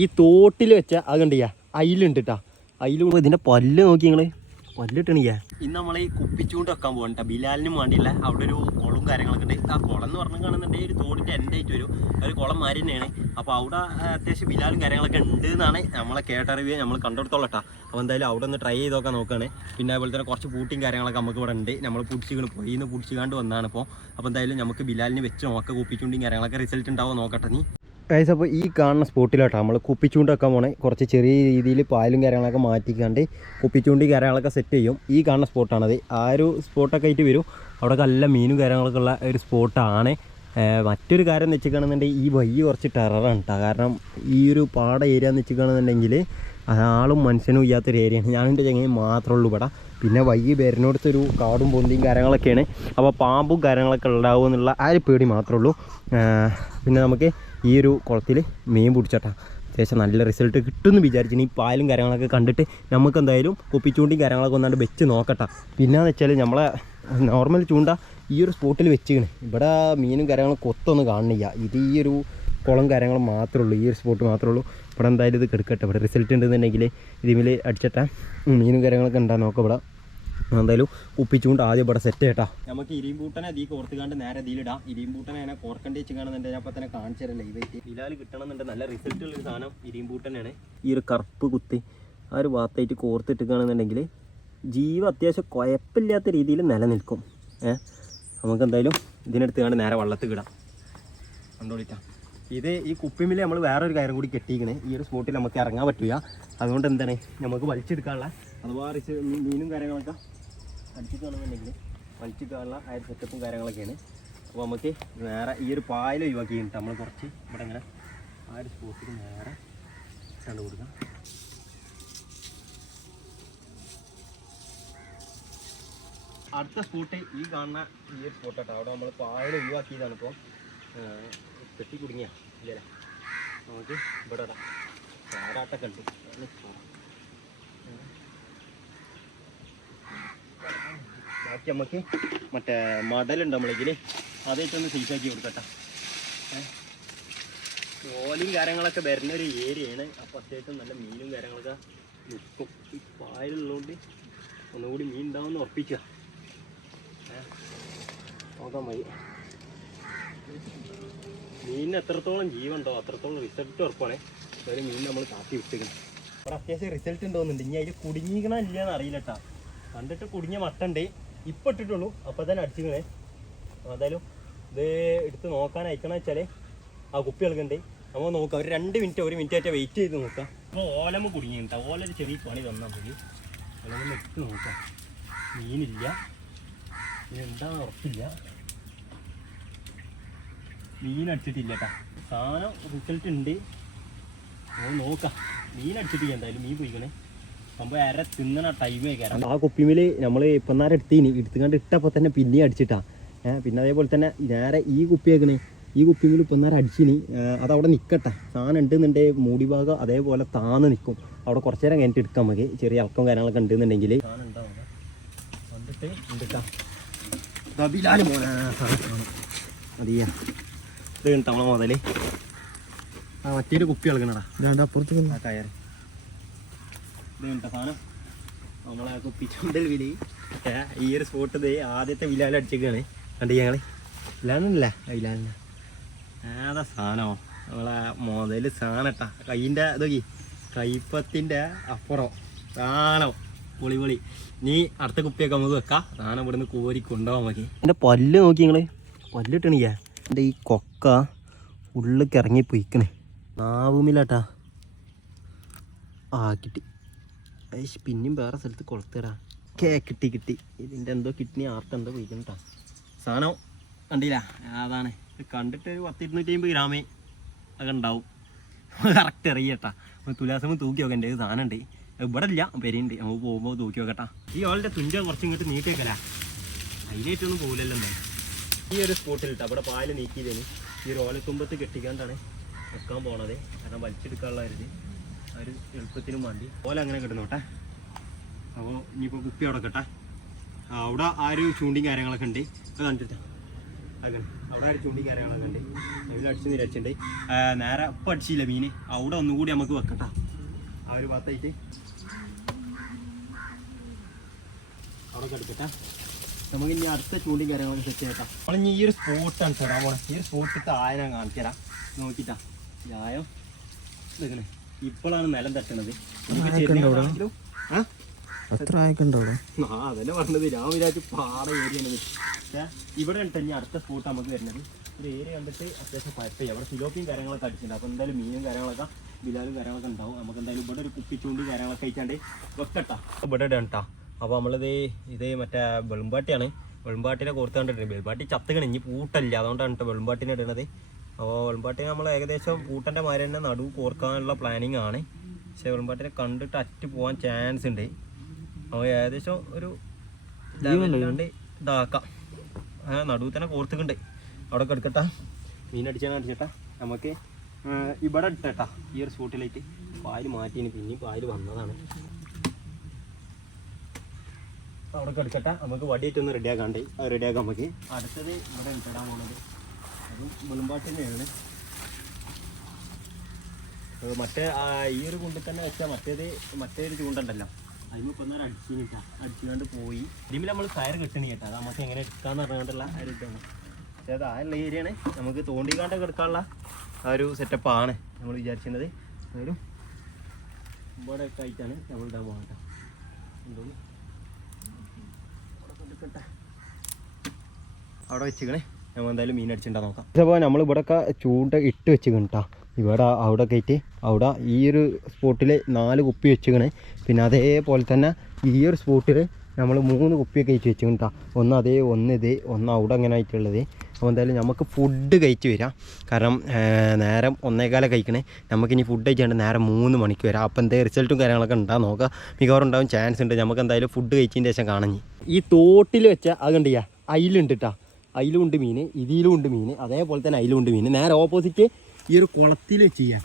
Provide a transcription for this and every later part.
ഈ തോട്ടിൽ വെച്ച അത് കണ്ടിയാ അയിലുണ്ട് കേട്ടാ അയിലും ഇതിന്റെ പല്ല് നോക്കി നിങ്ങൾ. പല്ലിട്ടണിയാ ഇന്ന് നമ്മൾ ഈ കുപ്പിച്ചൂണ്ട് വെക്കാൻ പോകണ്ട ബിലാലിനും വേണ്ടിയില്ല. അവിടെ ഒരു കുളവും കാര്യങ്ങളൊക്കെ ഉണ്ട്. ആ കുളം എന്ന് പറഞ്ഞു കാണുന്നുണ്ടെങ്കിൽ ഒരു തോടിന്റെ എന്റെ ആയിട്ട് വരും. ഒരു കുളം മാതിരി തന്നെയാണ്. അപ്പോൾ അവിടെ അത്യാവശ്യം ബിലാലും കാര്യങ്ങളൊക്കെ ഉണ്ട് എന്നാണ് നമ്മളെ കേട്ടറിവ് നമ്മൾ കണ്ടെടുത്തോളട്ടാ അപ്പോൾ എന്തായാലും അവിടെ ഒന്ന് ട്രൈ ചെയ്തൊക്കെ നോക്കുകയാണ് പിന്നെ അതുപോലെ തന്നെ കുറച്ച് പൂട്ടിയും കാര്യങ്ങളൊക്കെ നമുക്ക് ഇവിടെ ഉണ്ട്. നമ്മൾ പൂട്ടിച്ചു പോയി. നിന്ന് കണ്ട് വന്നതാണ് ഇപ്പോൾ അപ്പോൾ എന്തായാലും നമുക്ക് ബിലാലിന് വെച്ച് നോക്കാം. കുപ്പിച്ചുണ്ടിയും കാര്യങ്ങളൊക്കെ റിസൾട്ട് ഉണ്ടാവും നോക്കട്ടെ നീ. ഗൈസ് അപ്പോൾ ഈ കാണുന്ന സ്പോട്ടിലോട്ടാണ് നമ്മൾ കുപ്പിച്ചൂണ്ടൊക്കെ പോണേ. കുറച്ച് ചെറിയ രീതിയിൽ പാലും കാര്യങ്ങളൊക്കെ മാറ്റിക്കാണ്ട് കുപ്പിച്ചൂണ്ടി കാര്യങ്ങളൊക്കെ സെറ്റ് ചെയ്യും. ഈ കാണുന്ന സ്പോട്ടാണത്. ആ ഒരു സ്പോട്ടൊക്കെ ആയിട്ട് വരും. അവിടെ നല്ല മീനും കാര്യങ്ങളൊക്കെ ഉള്ള ഒരു സ്പോട്ടാണ്. മറ്റൊരു കാര്യം എന്ന് വെച്ചിരിക്കുകയാണെന്നുണ്ടെങ്കിൽ ഈ വഴി കുറച്ച് ടെററാണ് കേട്ടോ കാരണം ഈ ഒരു പാട ഏരിയ എന്ന് വെച്ചിരിക്കുകയാണെന്നുണ്ടെങ്കിൽ അതാളും മനുഷ്യനും ഇല്ലാത്തൊരു ഏരിയയാണ് ഞാനെന്റെ ചങ്ങയും മാത്രമേ ഉള്ളൂ ഇവിടെ. പിന്നെ വൈകി വരുന്നിടത്തൊരു കാടും പൊന്തിയും കാര്യങ്ങളൊക്കെയാണ്. അപ്പോൾ പാമ്പും കാര്യങ്ങളൊക്കെ ഉണ്ടാവും എന്നുള്ള ആ ഒരു പേടി മാത്രമേ ഉള്ളൂ. പിന്നെ നമുക്ക് ഈ ഒരു കുളത്തിൽ മീൻ പിടിച്ചട്ടാ. അത്യാവശ്യം നല്ല റിസൾട്ട് കിട്ടുമെന്ന് വിചാരിച്ചു ഈ പാലും കാര്യങ്ങളൊക്കെ കണ്ടിട്ട് നമുക്ക് എന്തായാലും കുപ്പിച്ചൂണ്ടിയും കാര്യങ്ങളൊക്കെ ഒന്നാണ്ട് വെച്ച് നോക്കട്ടെ. പിന്നെയെന്ന് വെച്ചാൽ നമ്മളെ നോർമൽ ചൂണ്ട ഈ ഒരു സ്പോട്ടിൽ വെച്ചിക്കണ് ഇവിടെ മീനും കാര്യങ്ങളും കൊത്തൊന്നും കാണുന്നില്ല. ഇത് ഈ ഒരു കുളം കാര്യങ്ങളും മാത്രമേ ഉള്ളൂ. ഈ ഒരു സ്പോട്ട് മാത്രമേ ഉള്ളൂ. ഇവിടെ എന്തായാലും ഇത് കെടുക്കട്ടെ. ഇവിടെ റിസൾട്ട് ഉണ്ടെന്നുണ്ടെങ്കിൽ ഇതിമിൽ അടിച്ചിട്ടാ മീനും കാര്യങ്ങളൊക്കെ ഉണ്ടാ നോക്കാം ഇവിടെ. എന്തായാലും കുപ്പിച്ചുകൊണ്ട് ആദ്യം ഇവിടെ സെറ്റ് കേട്ടാ നമുക്ക് ഇരിമ്പൂട്ടനെ അതീ കോർത്തുകാണ്ട് നേരെ ഇതിലിടാം ഇരിമ്പൂട്ടനെ അങ്ങനെ കോർക്കണ്ടി കാണുന്നുണ്ട് ഞാൻ തന്നെ കാണിച്ചു തരാം ലൈവായിട്ട് ബിലാൽ കിട്ടണമെന്നുണ്ട്. നല്ല റിസൾട്ട് ഉള്ള സാധനം ഇരിമ്പൂട്ടനാണ്. ഈ ഒരു കറുപ്പ് കുത്തി ആ ഒരു ഭാഗത്തായിട്ട് കോർത്തിട്ട് കാണുന്നുണ്ടെങ്കിൽ ജീവ അത്യാവശ്യം കുഴപ്പമില്ലാത്ത രീതിയിൽ നിലനിൽക്കും. ഏഹ് നമുക്ക് എന്തായാലും ഇതിനെടുത്ത് കാണാൻ നേരെ വള്ളത്ത് കിടാം കണ്ടുപിടിക്കാം ഇത് ഈ കുപ്പിമിൽ നമ്മൾ വേറൊരു കാര്യം കൂടി കെട്ടിയിരിക്കണേ ഈ ഒരു സ്പോട്ടിൽ നമുക്ക് ഇറങ്ങാൻ പറ്റില്ല അതുകൊണ്ട് എന്താണ്? നമുക്ക് വലിച്ചെടുക്കാനുള്ള റിസ് മീനും കാര്യങ്ങളൊക്കെ അടിച്ചിട്ടാണെന്നുണ്ടെങ്കിൽ വലിച്ചെടുക്കാനുള്ള ആ ഒരു സെറ്റപ്പും കാര്യങ്ങളൊക്കെയാണ്. അപ്പോൾ നമുക്ക് നേരെ ഈ ഒരു പായൽ ഒഴിവാക്കിയിട്ട് നമ്മൾ കുറച്ച് ഇവിടെ ഇങ്ങനെ ആ ഒരു സ്പോട്ടിൽ നേരെ കണ്ടു കൊടുക്കാം. അടുത്ത സ്പോട്ട് ഈ കാണുന്ന ഈ ഒരു സ്പോട്ടാട്ടോ അവിടെ നമ്മൾ പായൽ ഒഴിവാക്കിയതാണ് ഇപ്പോൾ കെട്ടി കുടുങ്ങിയ. ഇല്ലേ? നമുക്ക് ഇവിടെ ഇടാം ആരാട്ടൊക്കെ ഉണ്ട് അതാണ് ഇപ്പൊ. ഉം. ബാക്കി നമുക്ക് മറ്റേ മടലുണ്ട് നമ്മളെങ്കിൽ അതായിട്ടൊന്ന് സേഫാക്കി കൊടുക്കട്ടെ. ഓലയും കാര്യങ്ങളൊക്കെ വരുന്ന ഒരു ഏരിയയാണ്. അപ്പോൾ അത്യാവശ്യം നല്ല മീനും കാര്യങ്ങളൊക്കെ നിൽക്കും ഈ പായലുള്ളതുകൊണ്ട് ഒന്നുകൂടി മീൻ ഉണ്ടാവുമെന്ന് ഉറപ്പിക്കുക? നോക്കാൻ മതി. മീനിന് എത്രത്തോളം ജീവുണ്ടോ അത്രത്തോളം റിസൾട്ട് ഉറപ്പാണ്. ഒരു മീൻ നമ്മൾ കാത്തി വിട്ടിരിക്കണം. അവിടെ അത്യാവശ്യം റിസൾട്ട് ഉണ്ടോന്നുണ്ട്. ഇനി അതിൽ കുടുങ്ങിക്കണ ഇല്ലയെന്ന് അറിയില്ല കേട്ടാ കണ്ടിട്ട് കുടുങ്ങിയ മട്ടുണ്ട്. ഇപ്പം ഇട്ടിട്ടുള്ളൂ അപ്പം തന്നെ അടിച്ചിരുന്നേ എന്തായാലും ഇത് എടുത്ത് നോക്കാൻ അയക്കണ വെച്ചാൽ ആ കുപ്പി ഇളകണ്ടേ. നമ്മൾ നോക്കാം. ഒരു രണ്ട് മിനിറ്റ് ഒരു മിനിറ്റ് ആയിട്ട് വെയിറ്റ് ചെയ്ത് നോക്കാം. അപ്പോൾ ഓലമ്മ കുടുങ്ങിയിട്ടാ ഓല ഒരു ചെറിയ പണി തന്നാൽ മതി. ഓലമ്മ എടുത്ത് നോക്കാം. മീനില്ല. എന്താണെന്ന് ഉറപ്പില്ല. മീൻ അടിച്ചിട്ടില്ല കേട്ടാ. സാധനം റിസൾട്ട് ഉണ്ട്. നോക്കാം. മീൻ അടിച്ചിട്ടില്ല എന്തായാലും. മീൻ പോയിക്കണേ. സംഭവം അര തിന്നണ ടൈം കയറാം ആ കുപ്പിമിൽ നമ്മൾ ഇപ്പം നേരം എടുത്തീനി. എടുത്തുകൊണ്ട് ഇട്ടപ്പോൾ തന്നെ പിന്നെയും അടിച്ചിട്ടാ. ഏഹ് പിന്നെ അതേപോലെ തന്നെ നേരെ ഈ കുപ്പിയേക്കണേ ഈ കുപ്പിമിൽ ഇപ്പം നേരം അടിച്ചിനി. അതവിടെ നിൽക്കട്ടെ സാധനം ഉണ്ടെന്നുണ്ടെ മൂടി ഭാഗം അതേപോലെ താന്ന് നിൽക്കും അവിടെ കുറച്ച് നേരം കഴിഞ്ഞിട്ട് എടുക്കാം നമുക്ക്. ചെറിയ അളക്കം കാര്യങ്ങളൊക്കെ ഉണ്ടെന്നുണ്ടെങ്കിൽ മതിയാ. ഇത് ആ മറ്റൊരു കുപ്പി ഇളകണടാ അപ്പുറത്ത് കയറ്. ഇത് കണ്ട സാധനം. നമ്മളെ കുപ്പിച്ചുണ്ടൽ വില ഈ ഒരു സ്പോട്ട് ഇത് ആദ്യത്തെ വിലാൽ അടിച്ചേക്കാണ്. കണ്ടു ഞങ്ങൾ? വിലാനല്ല വിലാന ഏതാ സാധനമോ നമ്മളെ മുതൽ സാധനട്ടാ കൈയിന്റെ ഇതൊക്കെ കൈപ്പത്തിന്റെ അപ്പുറം. സാധനം. പൊളി പൊളി. നീ അടുത്ത കുപ്പിയൊക്കെ നമുക്ക് വെക്കാം. സാധനം ഇവിടുന്ന് കോരി കൊണ്ടുപോകാൻ മതി എന്റെ പല്ല് നോക്കി നിങ്ങൾ. പല്ലിട്ടണിക്കാ എന്റെ ഈ കൊക്ക ഉള്ളിലേക്ക് ഇറങ്ങി പൊയ്ക്കണേ. നാവുമില്ലാട്ടാ ആ കിട്ടി. ഏയ് പിന്നെയും വേറെ സ്ഥലത്ത് കൊളുത്തരാ. കേ കിട്ടി കിട്ടി. ഇതിന്റെ എന്തോ കിഡ്നി ആർട്ട് എന്തോ പോയിക്കണട്ടാ സാധനം കണ്ടില്ല? അതാണ്. കണ്ടിട്ട് ഒരു പത്ത് ഇരുന്നൂറ്റി അമ്പത് ഗ്രാമേ ഒക്കെ ഉണ്ടാവും കറക്റ്റ് അറിയട്ടാ തുലാസം തൂക്കി നോക്കാം ഇത് സാധനം ഉണ്ട് ഇവിടെ ഇല്ല. പെരിയുണ്ട്. നമുക്ക് പോകുമ്പോൾ തൂക്കി നോക്കട്ടാ ഈ ആളുടെ തുഞ്ച കുറച്ച് ഇങ്ങോട്ട് നീട്ടിയേക്കല അതിലേറ്റൊന്നും പോകില്ലല്ലോ ഈ ഒരു സ്പോട്ടിൽ ഇട്ടാ അവിടെ പാൽ നീക്കിയതിന്. ഈ ഒരു ഓലത്തുമ്പത്ത് കെട്ടിക്കാണ്ടാണ് വെക്കാൻ പോണത്. കാരണം വലിച്ചെടുക്കാനുള്ള കരുതി ഒരു എളുപ്പത്തിനും വേണ്ടി. ഓല അങ്ങനെ കിടന്നോട്ടെ അപ്പോൾ ഇനിയിപ്പോൾ കുപ്പി അവിടെ കെട്ടെ അവിടെ ആ ഒരു ചൂണ്ടിയും കാര്യങ്ങളൊക്കെ ഉണ്ട്. അത് കണ്ടിട്ട് അങ്ങനെ അവിടെ അടിച്ചുകൊണ്ടി കാര്യങ്ങളൊക്കെ ഉണ്ട്. അതിൽ അടിച്ച് നിരച്ചിട്ടുണ്ട് നേരെ ഇപ്പം അടിച്ചില്ല മീൻ. അവിടെ ഒന്നുകൂടി നമുക്ക് വെക്കട്ടാ. ആ ഒരു ഭാഗത്തായിട്ട്. അവിടെ കിടക്കട്ടെ നമുക്ക് ഇനി അടുത്ത ചൂണ്ടി കാര്യങ്ങളൊക്കെ സെറ്റ് ചെയ്യട്ടാ അപ്പോൾ ഇനി ഈ ഒരു സ്പോട്ടാണ് തരാൻ പോണേ. ഈ ഒരു സ്പോട്ടിട്ട് ആയിരം കാണിച്ചു തരാം നോക്കിട്ടാ. ആയോ നിൽക്കണേ ഇപ്പോഴാണ് നിലം തട്ടണത് നമുക്ക് ചെരിഞ്ഞ ആണെങ്കിലും, ആ? എത്ര ആ അതന്നെ പറഞ്ഞത്. ഞാൻ വിചാരിച്ചു പാട ഏരിയ ഇവിടെ ഉണ്ട് ഇനി അടുത്ത സ്പോട്ട് നമുക്ക് വരുന്നത്. ഒരു ഏരിയ കണ്ടിട്ട് അത്യാവശ്യം കുഴപ്പമില്ല അവിടെ ഫിലോപ്പിയും കാര്യങ്ങളൊക്കെ അടിച്ചിട്ടുണ്ട്. അപ്പോൾ എന്തായാലും മീനും കാര്യങ്ങളൊക്കെ ബിലാലും കാര്യങ്ങളൊക്കെ ഉണ്ടാവും. നമുക്ക് എന്തായാലും ഇവിടെ ഒരു കുപ്പിച്ചൂണ്ടി കാര്യങ്ങളൊക്കെ കഴിച്ചാണ്ട് വെക്കട്ടാ. ഇവിടെ ഇടണ്ടാ അപ്പോൾ നമ്മളിത് ഇത് മറ്റേ വെളുമ്പാട്ടിയാണ്. വെളുമ്പാട്ടിനെ കോർത്ത് കണ്ടിട്ടുണ്ട്. വെളുമ്പാട്ടി ചത്തുകണ് ഇനി പൂട്ടല്ല അതുകൊണ്ടാണ് കേട്ടോ വെളുമ്പാട്ടിനെ ഇടുന്നത് അപ്പോൾ വെളുമ്പാട്ടി നമ്മൾ ഏകദേശം പൂട്ടന്റെ മാതിരി തന്നെ നടു കോർക്കാനുള്ള പ്ലാനിങ് ആണ്. പക്ഷേ വെളുമ്പാട്ടിനെ കണ്ടിട്ട് അറ്റ് പോകാൻ ചാൻസ് ഉണ്ട്. അപ്പോൾ ഏകദേശം ഒരു ലെവലിലാണ്ട് ഇതാക്കാം. ആ നടുവ് തന്നെ കോർത്തുക്കുണ്ട് അവിടെ കിടക്കട്ടാ മീൻ അടിച്ചാണ് അടിച്ചട്ടാ. നമുക്ക് ഇവിടെ ഇട്ടട്ടാ. ഈ ഒരു സ്പോട്ടിലേക്ക്. പാൽ മാറ്റിന് പിന്നെയും പാൽ വന്നതാണ്. അവിടെ കെടുക്കട്ടെ നമുക്ക് വടിയിട്ടൊന്ന് റെഡിയാക്കാണ്ട് അത് റെഡിയാക്കാം നമുക്ക്. അടുത്തത് ഇവിടെ ഇട്ടിടാൻ പോണത് അതും മറ്റേ ഈ ഒരു കുണ്ടിൽ തന്നെ വെച്ചാൽ മറ്റേത് മറ്റേ ഒരു ചൂണ്ടുണ്ടല്ലോ. അതിന് ഇപ്പം നേരം അടിച്ചിട്ടാ അടിച്ചുകൊണ്ട് പോയി. ഇതിൽ നമ്മൾ കയർ കിട്ടണി കേട്ടോ. അത് നമുക്ക് എങ്ങനെ എടുക്കാന്ന് പറഞ്ഞുകൊണ്ടുള്ള ഒരു ഇതാണ്. പക്ഷേ അത് ആ ഉള്ള ഏരിയയാണ്. നമുക്ക് തോണ്ടിക്കാണ്ടൊക്കെ എടുക്കാനുള്ള ആ ഒരു സെറ്റപ്പാണ് നമ്മൾ വിചാരിച്ചിരുന്നത്. ഒരു ഇവിടെ ഒക്കെ ആയിട്ടാണ് നമ്മൾ ഇടാൻ പോകട്ടെ എന്തോന്ന്? അവിടെ വെച്ചിക്കണേ. എന്തായാലും മീൻ അടിച്ചിട്ടാ നോക്കാം. അപ്പോൾ നമ്മൾ ഇവിടെ ഒക്കെ ചൂണ്ട ഇട്ട് വെച്ചിക്കണ് കേട്ടോ ഇവിടെ അവിടെ കയറ്റി അവിടെ ഈ ഒരു സ്പോട്ടിൽ നാല് കുപ്പി വെച്ചിക്കണ് പിന്നെ അതേപോലെ തന്നെ ഈ ഒരു സ്പോട്ടിൽ നമ്മൾ മൂന്ന് കുപ്പിയൊക്കെ കഴിച്ച് വെച്ചു കേട്ടോ ഒന്ന് അതേ ഒന്ന് ഇത് ഒന്ന് അവിടെ അങ്ങനെ ആയിട്ടുള്ളത്. അപ്പോൾ എന്തായാലും നമുക്ക് ഫുഡ് കഴിച്ച് വരാം. കാരണം നേരം ഒന്നേകാലം കഴിക്കണേ. നമുക്കിനി ഫുഡ് കഴിച്ചാണ്ട് നേരം മൂന്ന് മണിക്ക് വരാം. അപ്പോൾ എന്തേ റിസൾട്ടും കാര്യങ്ങളൊക്കെ ഉണ്ടാകും നോക്കാം. മിക്കവാറും ഉണ്ടാവും ചാൻസ് ഉണ്ട്. നമുക്ക് എന്തായാലും ഫുഡ് കഴിച്ചതിന്റെ ശേഷം കാണഞ്ഞ് ഈ തോട്ടിൽ വെച്ച അത് കണ്ടിയാ അയിലുണ്ട് കേട്ടോ അയിലും ഉണ്ട് മീൻ ഇതിലും ഉണ്ട് മീൻ അതേപോലെ തന്നെ അതിലും ഉണ്ട് മീൻ. നേരെ ഓപ്പോസിറ്റ് ഈ ഒരു കുളത്തിൽ വെച്ച് ചെയ്യാം.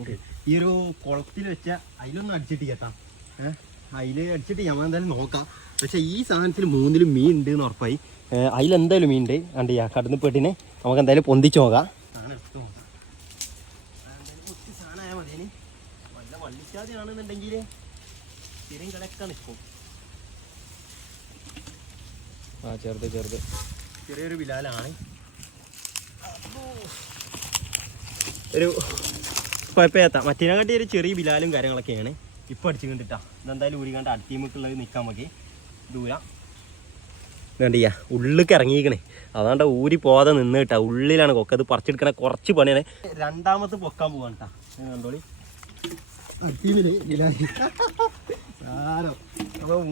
ഓക്കെ ഈ ഒരു കുളത്തിൽ വെച്ച അതിലൊന്ന് അടിച്ചിട്ട് കേട്ടാ. ഏഹ് അതിൽ അടിച്ചിട്ട് ഞാൻ എന്തായാലും നോക്കാം. പക്ഷേ ഈ സാധനത്തിൽ മൂന്നിലും മീൻ ഉണ്ട് എന്ന് ഉറപ്പായി അതിലെന്തായാലും മീൻ ഉണ്ട്. കണ്ടിയാ കടന്ന് പെട്ടിനെ നമുക്ക് എന്തായാലും പൊന്തിച്ച് നോക്കാം. വള്ളിച്ചാതിയാണെന്നുണ്ടെങ്കിൽ ആ ചെറുത് ചെറുത്. ചെറിയൊരു ബിലാലാണ്. ഒരു കുഴപ്പമില്ലാത്ത. കണ്ടി ഒരു ചെറിയ ബിലാലും കാര്യങ്ങളൊക്കെയാണ്. ഇപ്പം അടിച്ചു കണ്ടിട്ടാ. ഇതെന്തായാലും ഊരിക്കാണ്ട് മുട്ടുള്ളത് നിൽക്കാൻ മതി. ദൂരം. വേണ്ടിയ ഉള്ളിലേക്ക് ഇറങ്ങിയിരിക്കണേ. അതാണ്ട് ഊരി പോകാതെ നിന്ന് കിട്ടാ. ഉള്ളിലാണ് കൊക്ക. അത് പറിച്ചെടുക്കണ കുറച്ച് പണിയാണ്. രണ്ടാമത്തെ പൊക്കാൻ പോകാൻ കേട്ടാ കണ്ടോളി.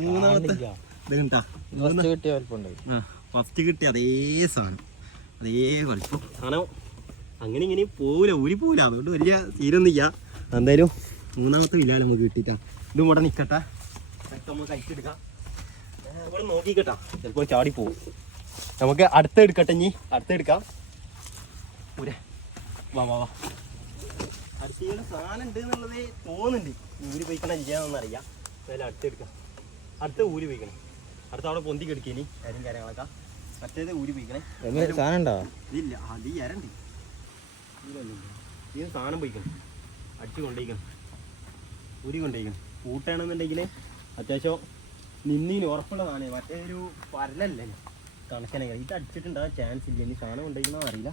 മൂന്നാമത്തെ ഇത് കണ്ടാ. ഫസ്റ്റ് കിട്ടിയ അതേ സാധനം. അതേ വലിപ്പം സാധനം അങ്ങനെ ഇങ്ങനെ പോവില്ല ഊരി പോവില്ല അതുകൊണ്ട് വലിയ തീരൊന്നുമില്ല എന്തായാലും മൂന്നാമത്തെ വില നമുക്ക് കിട്ടിട്ടാ ഇതും ഇവിടെ നിൽക്കട്ടെ നമുക്ക് കഴിച്ചെടുക്കാം ഇവിടെ നോക്കിക്കട്ടാ. ചിലപ്പോൾ ചാടി പോവും. നമുക്ക് അടുത്ത എടുക്കട്ടെ ഇനി. അടുത്ത എടുക്കാം. ഊരെ. വാ വാ വാ. അടുത്ത സാധനം ഉണ്ട് എന്നുള്ളത് തോന്നുന്നുണ്ട്. ഊരി പോയിക്കണ ചെയ്യാന്നൊന്നും അറിയാം എന്തായാലും അടുത്ത് എടുക്കാം. അടുത്ത ഊരി പോയിക്കണം. അടുത്ത അവിടെ പൊന്തി കെടുക്കേനി കാര്യം കാര്യങ്ങളൊക്കെ. മറ്റേത് ഊരി പോയിക്കണേ എന്തെങ്കിലും സാധനം ഉണ്ടോ? ഇതില്ല അത് ഈ ഇരണ്ട് ഇത് സാധനം പോയിക്കണം. അടിച്ചു കൊണ്ടേക്കണം. ഊരി കൊണ്ടേക്കണം. കൂട്ടാണെന്നുണ്ടെങ്കിൽ അത്യാവശ്യം നിന്നീന് ഉറപ്പുള്ള സാധനം. മറ്റേ ഒരു പരലല്ലേ? കണക്കനെ ഇത് അടിച്ചിട്ടുണ്ടാകാൻ ചാൻസ് ഇല്ല. ഇനി സാധനം കൊണ്ടേക്കണോ അറിയില്ല.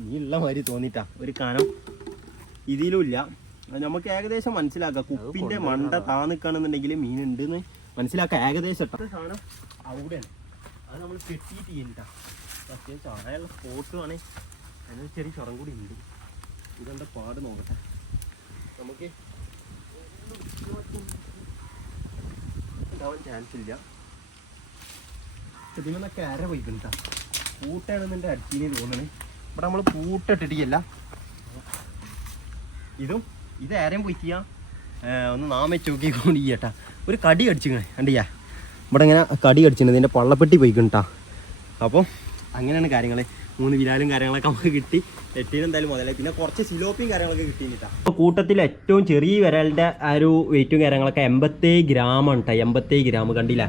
നീ ഉള്ള മാതിരി തോന്നിട്ടാ. ഒരു കനം ഇതിലും ഇല്ല. നമുക്ക് ഏകദേശം മനസ്സിലാക്കാം. കുപ്പിന്റെ മണ്ട താന്നിക്കാണെന്നുണ്ടെങ്കിൽ മീൻ ഉണ്ടെന്ന് മനസ്സിലാക്കാം. ഏകദേശം സാധനം അവിടെയാണ്. അത് നമ്മൾ കെട്ടിയിട്ട് പക്ഷേ അത്യാവശ്യം സ്പോട്ട് സ്പോട്ടുമാണ് അതിന് ചെറിയ ചുരം കൂടി ഉണ്ട്. ഇതെന്താ പാട് നോക്കട്ടെ. നമുക്ക് ഉണ്ടാവാൻ ചാൻസ് ഇല്ല. ഇതിമെന്നൊക്കെ അര പോയിക്കണ്ട പൂട്ടാണെന്നെ അടുത്തിന് തോന്നണേ. ഇവിടെ നമ്മൾ പൂട്ടിട്ടിട്ടില്ല. ഇതും ഇത് ആരെയും പോയിട്ടില്ല ഒന്ന് നാമേ ചോക്കിക്കൊണ്ട് ചെയ്യട്ടാ ഒരു കടി അടിച്ചിക്കണേ കണ്ടിയാ ഇവിടെ ഇങ്ങനെ കടി അടിച്ചിട്ടുണ്ട് ഇതിന്റെ പള്ളപ്പെട്ടി പോയിക്കിട്ടാ അപ്പോൾ അങ്ങനെയാണ് കാര്യങ്ങൾ മൂന്ന് വിലാലും കാര്യങ്ങളൊക്കെ നമുക്ക് കിട്ടി. എട്ടീന് എന്തായാലും മുതലായി. പിന്നെ കുറച്ച് സിലോപ്പിയും കാര്യങ്ങളൊക്കെ കിട്ടിയിട്ടാ കൂട്ടത്തിൽ ഏറ്റവും ചെറിയ വിരലിന്റെ ആ ഒരു വെയിറ്റും കാര്യങ്ങളൊക്കെ എൺപത്തേഴ് ഗ്രാമാണ് കേട്ടോ എൺപത്തേഴ് ഗ്രാം കണ്ടില്ല?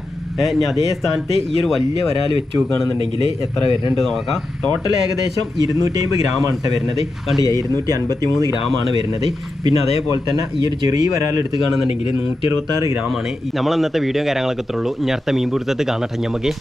ഇനി അതേ സ്ഥാനത്ത് ഈ ഒരു വലിയ വരാൽ വെച്ച് നോക്കുകയാണെന്നുണ്ടെങ്കിൽ എത്ര വരുന്നുണ്ട് നോക്കാം. ടോട്ടൽ ഏകദേശം ഇരുന്നൂറ്റി അമ്പത് ഗ്രാമാണ് കേട്ടോ വരുന്നത്. കണ്ടില്ല ഇരുന്നൂറ്റി അൻപത്തി മൂന്ന് ഗ്രാമാണ് വരുന്നത്. പിന്നെ അതേപോലെ തന്നെ ഈ ഒരു ചെറിയ വരാൽ എടുത്തുകയാണെന്നുണ്ടെങ്കിൽ നൂറ്റി അറുപത്താറ് ഗ്രാമാണ് നമ്മൾ ഇന്നത്തെ വീഡിയോ കാര്യങ്ങളൊക്കെ ഇത്രയുള്ളൂ ഇനി അടുത്ത മീൻ പിടുത്തത്ത് കാണട്ടെ നമുക്ക്